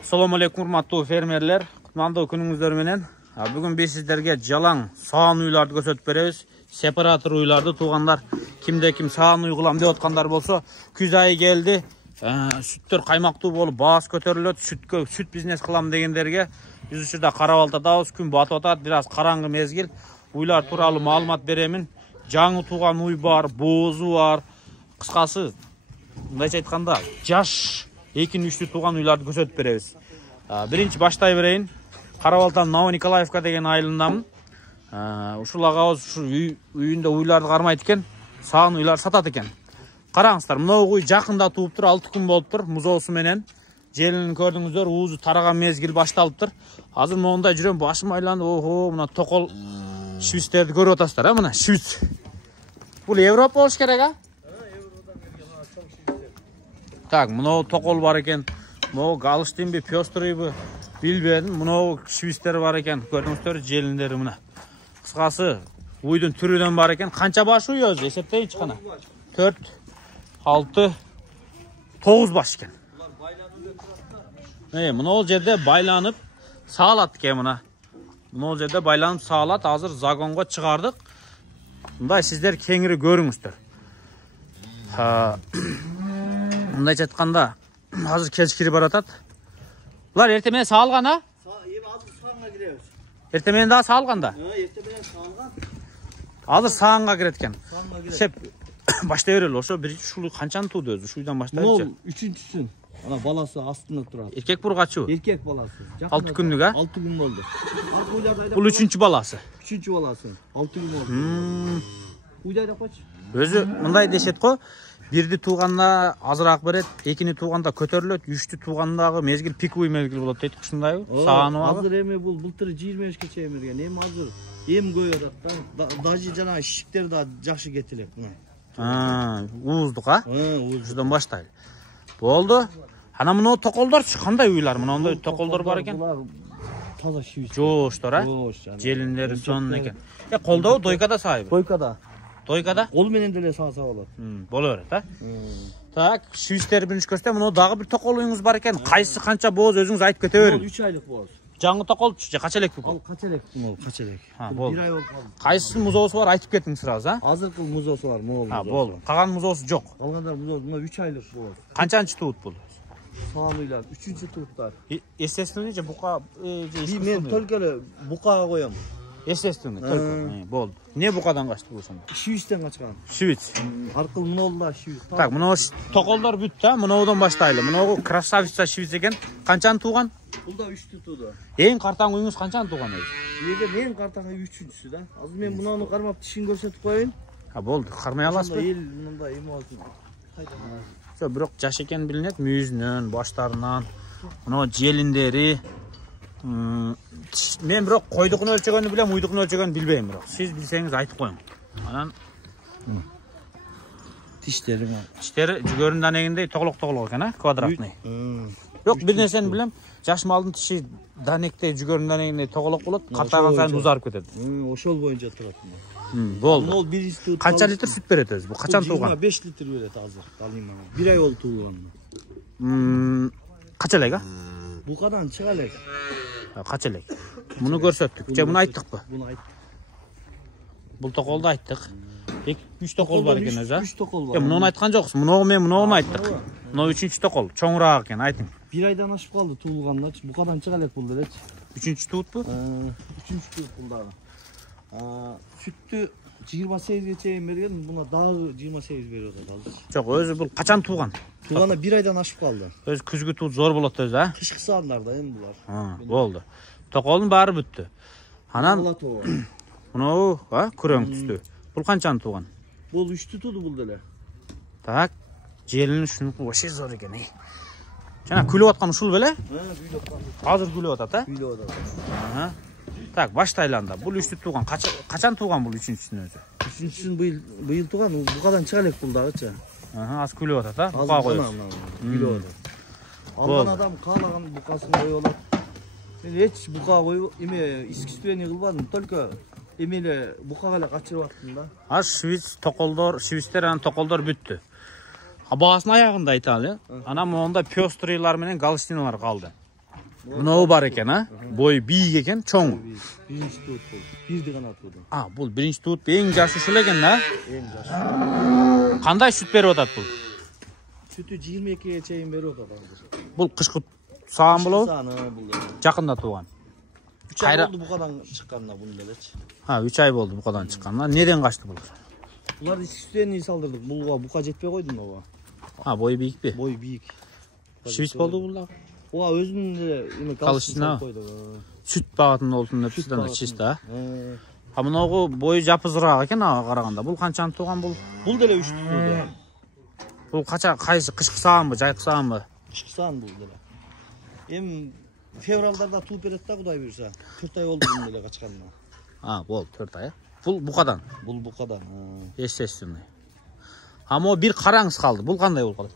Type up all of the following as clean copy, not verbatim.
Assalamu alaikum urmаттуу fermerler. Kutmandуу күнүңүздөр менен. Бүгүн биз сиздерге жалаң саан уйларды көрсөтүп беребиз. Сепаратор уйларды туугандар кимде ким саан уй кылам деп аткандар болсо, күз айы келди. Сүттөр каймактуу болуп, баас көтөрүлөт. Сүт бизнес кылам дегендерге биз ушурда Карабалтадабыз. Күн батып атат, бир аз караңгы мезгил. Уйлар тууралуу маалымат беремин. Жаңы тууган уй бар, боозу бар. Кыскасы, мындайча айтканда, жаш 2-3 тууган уйларды көрсөтүп беребиз. Биринчи баштай берейин. Карабалтан Новониколаевка деген айылындамын. Ушул агабыз ушу үйүндө уйларды кармайт экен, саан уйлар сатат экен. Караңыздар, мына уй жакында тууптур, 6 күн болуптур, музоосу менен. Желин көрдүңүздөр, уузу тараган мезгил башталыптыр. Азыр мондай жүрөм, башым айланып, мына токол швистерди көрүп атасыздар, мына швиц. Бул Европа болуш керек, Европадан келген чоң швистер. Так, мына токол бар экен. Мына галштинби, пёстрыйбы билбедим. Мына швистер бар экен. Көрдүңүздөр, желиндери мына. Кыскасы, уйдун түрүдөн бар экен. Канча баш уй өзү? Эсептейинчи кана. 4, 6, 9 баш экен. Мына жерде байланып саалат экен мына. Мына жерде байланып саалат. Азыр загонго чыгардык. Мындай сиздер кеңири көрүңүздөр. Мындайча айтканда, азыр кечкири баратат. Булар эртең менен саалган, а? Азыр саанга киребиз. Эртең менен да саалганда? Эртең менен саалган. Азыр саанга кирет экен. Саанга кирет. Шеп баштай берели. Ошо бир ушул канчаны тууду өзү? Ушуйдан баштайчы. Бул 3-үчүсүн. Ана баласы астында турат. Эркек бургачы? Эркек баласы. 6 күнлүк, а? 6 күн болду. Бул 3-үчү баласы. 3-үчү баласы. 6 күн болду. Уйдайда койчу. Өзү мындай дешет го. Бирди тууганда азыраак берет, экини тууганда көтөрүлөт, 3тү туугандагы мезгил пиковый мезгил болот дейт. Ушундайбы? Сааны бар. Азыр эми бул былтыр 25ке чейин берген. Эми азыр көп атат да. Даже жана шиктер да жакшы кетилет. Ууздук, а? Ууз. Ушудан баштайлы. Болду. Ана мына токолдорчу кандай уйлар? Мындай токолдор бар экен. Булар таза шивиц. Жооштор, а? Желиндери сонун экен. Колдобу дойкада саайбы? Дойкада. Дойкада? Кол менен деле сааса болот. Боло берет, а? Так, шивицтерди биринчи көрсөтөм. Мына дагы бир токол уюңуз бар экен. Кайсы канча бооз өзүңүз айтып кете бериң. 3 айлык бооз. Жаңы токолчу же кача элек бул? Кача элек. Кача элек. 1 ай болуп калды. Кайсы музоосу бар айтып кетиң сразу, а? Азыркы музоосу бар, могул. Болду. Калган музоосу жок. Калгандар музоосу мына 3 айлык бооз. Канчанчы туут бул? Саан уйлар 3-чү тууттар. Естественный же бука Мен только эле букага коем. Естественный, только. Болду. Не букадан качты бул сонда? Шивичтен качкан. Шивиц. Аркылуу мына шивиц. Так, мына токолдор бүттү, а? Мынаудан баштайлы. Мынау красавица шивиц экен. Канчаны тууган? Бул да 3 тууду. Эң картаң уюңуз канчаны тууган өзү? Эң картаңы 3-чүсү да. Азыр мен мунаны кармап тишин көрсөтүп коеюн. Болду. Кармай аласызбы? Эл мындай эме болсун. Жок, бирок жаш экен билинет, мүйүзүнөн, баштарынан. Мына желиндери. Мен бирок койдукун өлчөгөнү билем, уйдукун өлчөгөнү билбейм бирок. Сиз билсеңиз айтып коюң. Анан Тиштери бар. Тиштери жүгөрүн данегиндей тоголок экен, а? Квадратный. Жок, бир нерсени билем. Жаш малдын тиши данектей жүгөрүн данегиндей тоголок болот, картаган сайын узарып кетет. Ошол боюнча турат. Болду. Мол биринчи туут. Канча литр сүт берет өзү? Бу качан тууган? 25 литр берет азыр. Далиман. 1 ай болду туулган. Кача элек, а? Букадан чыга элек. Кача элек. Муну көрсөттүк. Же муну айттыкпы? Муну айттык. Бул токолду айттык. 2-3 токол бар экен өзү, а? 3 токол бар. Муну айткан жоксуз. Муну мен муну айттык. Муну 3-чү токол, чоңураак экен, айтың. 1 айдан ашып калды туулгандачы. Букадан чыга элек бул делечи. 3-чү туутпу? 3-чү туут бул дагы. Сүттү 28ге чейин берген, буна дагы 28 берип атат азыр. Жок, өзү бул качан тууган? Туугана 1 айдан ашып калды. Өзү күзгү туут зор болот өзү, а? Кышкы саандарда эми булар. Болду. Токолдун баары бүттү. Анан Булатова. мынау, күрөң түстү. Бул канчаны тууган? Бул 3 тууду бул деле. Так, желин ушунуку вообще зор экен. Жана күлүп аткан ушул беле? Күйлөп калды. Азыр күлүп атат, а? Күйлөп атат. Так, баштайлы анда. Бул 3-тү тууган. Качан тууган бул 3-чүсүн өзү? 3-чүсүн быйыл тууган, букадан чыга элек бул дагычы. Аз күлүп атат, а? Бука коёбуз. Күйлөп атат. Алган адам каалаган букасын коюп алат. Мен эч бука коюп, эме искусственный кылбадым, только эмеле букага эле качырып аттым да. Швиц токолдор, швицтер анан токолдор бүттү. Абасын аягында айталы. Ана монда пёстрыйлар менен галштиналар калды. Мынау бар экен, а? Бой бийик экен, чоң. Биринчи тут бул. Бирди гана туду. Бул биринчи тут эң жашы ушул экен да? Эң жашы. Кандай сүт берип атат бул? Сүтү 22-ге чейин берип атат. Бул кышкы саан болобу? Сааны бул. Жакында тууган. 3 ай болду букадан чыкканына бул делечи. 3 ай болду букадан чыкканына. Неден качты булар? Булар ичкистен салдырдык. Булга бука жетпей койду ноба. Бой бийикпи? Бой бийик. Шибис болду бул да? Өзүнүн эме Калышына. Сүт багатын болсун деп сизден чиста. Мынагы бою жапызыраак экен ага караганда. Бул канчаны тууган бул? Бул деле 3 тууду. Бул кайсы кышкы саанбы, жайкы саанбы? Кышкы саан бул деле. Эми февралдарда тууп берет да Кудай буйрса. 4 ай болду бул деле качканына. Болду 4 ай. Бул букадан. Бул букадан. Естественный. Мо бир караңыз калды. Бул кандай болуп калат?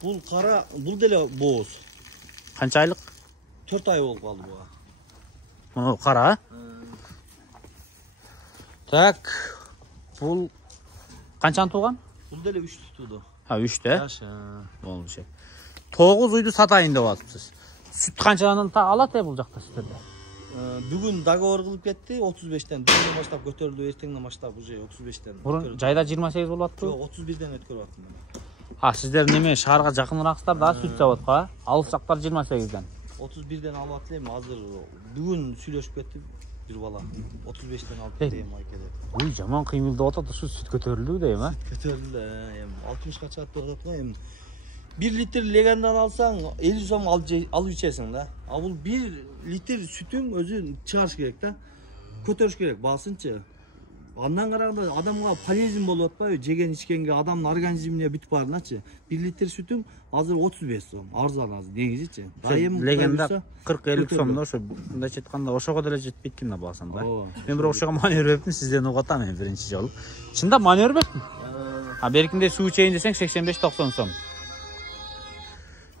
Бул кара, бул деле бооз. Канча айлык? 4 ай болуп калды буга. Мына кара. Так. Бул канчаны тууган? Бул деле 3 тууду. 3 да? Жаш. Болчу. 9 уйду сатайын деп атыпсыз. Сүт канчадан алат бул жакта сиздерде? Бүгүн договор кылып кетти 35тен. Бүгүн баштап көтөрүлдү, эртеңден баштап уже 35тен. Мурун жайда 28 болуп атпы? Жок, 31ден өткөрүп аттым. Сиздер неме шаарга жакыныраксыздар да сүт заводко? Алысжактар 28ден. 31ден алып аттым, азыр бүгүн сүйлөшүп кеттим бир бала. 35тен алып кетем айкеде. Жаман кыймылдап атат, сүт көтөрүлдү дейм, а? Көтөрүлдү, эми 60га чыгып турат го, эми 1 литр легандан алсаң 50 сом алып ичесиң да. Бул 1 литр сүтүң өзү чыгарыш керек да. Көтөрүш керек, баасынчы. Андан караганда адамга полезин болуп атпайбы? Жеген ичкенге адамдын организмине бүтүп барыначы. 1 литр сүтүң азыр 35 сом, арзан азыр негизичи. Дайым легенда 40-50 сомдо ошо мындайча айтканда ошого деле жетпейт экен да баасан да. Мен бирок ошого манер бериптим, сизден угатам мен биринчи жолу. Чында манер бериптим. Беркинде суу ичейин десең 85-90 сом.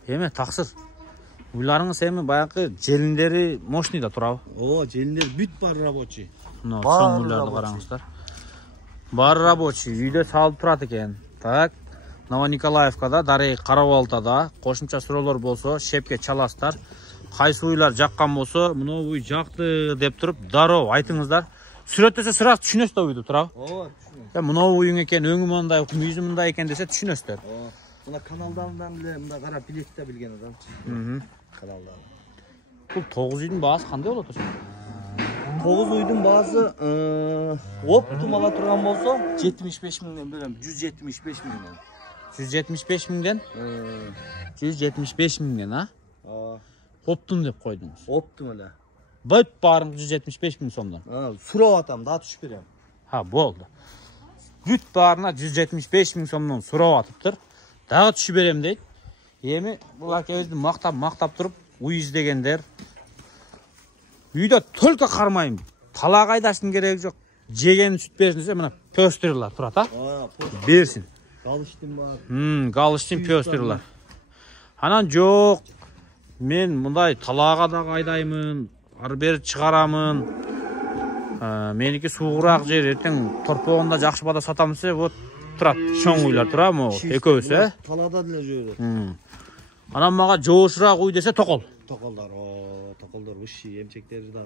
Эме таксыр. Уйларыңыз эми баягы желиндери мощный да турабы? Желиндер бүт бар рабочий. Чоң уйларды караңыздар. Бар рабочий, үйдө салып турат экен. Так, Новониколаевкада, Дарей Карабалтада кошумча суроолор болсо, шепке чаластар. Кайсы уйлар жаккан болсо, мына уй жакты деп туруп, дароо айтыңыздар. Сүрөттөсө сразу түшүнөсүз да уйду турабы? Түшүнөм. Мына уйуң экен, өңү мындай, мүйүзү мындай экен десе түшүнөсүздөр. Мына каналдан деле мында карап билет да билген адам. Каналдан. Бул 9 үйдүн баасы кандай болот ошо? 9 үйдүн баасы оптум ала турган болсо 75 миңден берем, 175 миңден. 175 миңден? 175 миңден, а? Оптум деп койдуңуз. Оптум эле. Бүт баарың 175 миң сомдон. Сурап атам, да түшүп берем. Болду. Бүт баарына 175 миң сомдон сурап атыптыр. Дагы түшүп берем дейт. Эми бул акебизди мактап туруп, уй издегендер. Үйдө только кармайм. Талак айдаштын кереги жок. Жеген сүт берсин десе, мына пёстырлар турат, а? Берсин. Галыштын бар. Галыштын пёстырлар. Анан жок. Мен мындай талаага да айдаймын, ары бери чыгарамын. Меники суугураак жер, эртең торпогунда жакшы бада сатам десе, вот турат, чоң уйлар турабы, экөөбүз, Талаада деле жүрөт. Анан мага жоошураак уй десе токол. Токолдор, уши эмчектери да.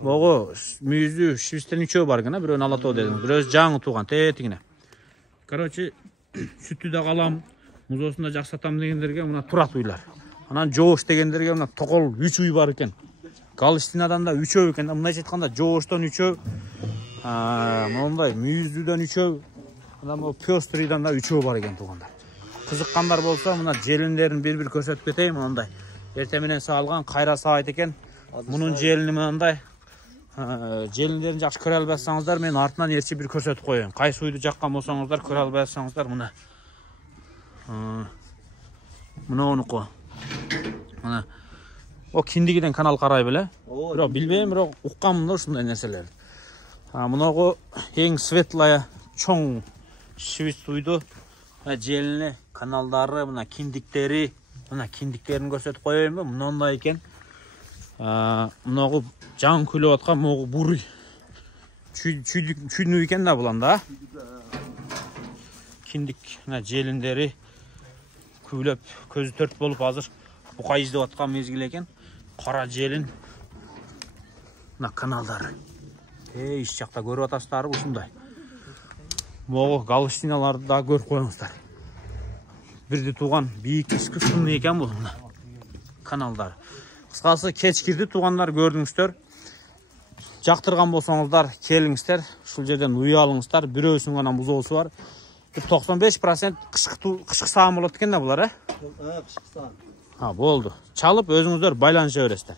Могу мүйүзү шибистен 3 бар экен, бирөөнү алатоо дедим. Бирөөсү жаңы тууган, тетигине. Короче, сүттү да калам, музосун да жакшы сатам дегендерге мына турат уйлар. Анан жоош дегендерге мына токол 3 уй бар экен. Галштинадан да 3 экен. Мындайча айтканда жооштон 3, мондай мүйүздүүдөн 3, анан могу пёстрыйдан да 3 бар экен туугандар. Кызыккандар болсо, мына желиндерин бир-бир көрсөтүп кетейин, мындай. Эртең менен саалган кайра саайт экен. Мунун желини мындай. Желиндерин жакшы көрө албасаңыздар, мен артынан эрчи бир көрсөтүп коеюн. Кайсы уйду жаккан болсоңуздар, көрө албасаңыздар, мына. Мына онуку. Мына. Киндигиден канал карай беле. Бирок билбейм, бирок укканмын да ушундай нерселерди. Мынагу эң светлая чоң швиц уйду. Желини, каналдары, мына киндиктери, мына киндиктерин көрсөтүп коеюнбу? Мындай экен. Мынагу жан күлүп аткан могу буруй. Чүйдү экен да буланда. киндик желиндери күйлөп көзү төрт болуп азыр бука издеп аткан мезгил экен. Кара желин мына каналдары. Иш жакта көрүп атасыздар ушундай. Могу галштиналарды да көрүп коюңуздар. Бирди тууган бийик кысым экен бул мына каналдар. Кыскасы кеч кирди туугандар көрдүңүздөр. Жактырган болсоңуздар келиңиздер, ушул жерден уй алыңыздар. Бирөөсүнүн гана бузоосу бар. 95% кышкы саам болот экен да булар, Кышкы саам. Болду. Чалып өзүңүздөр байланыша бересиздер.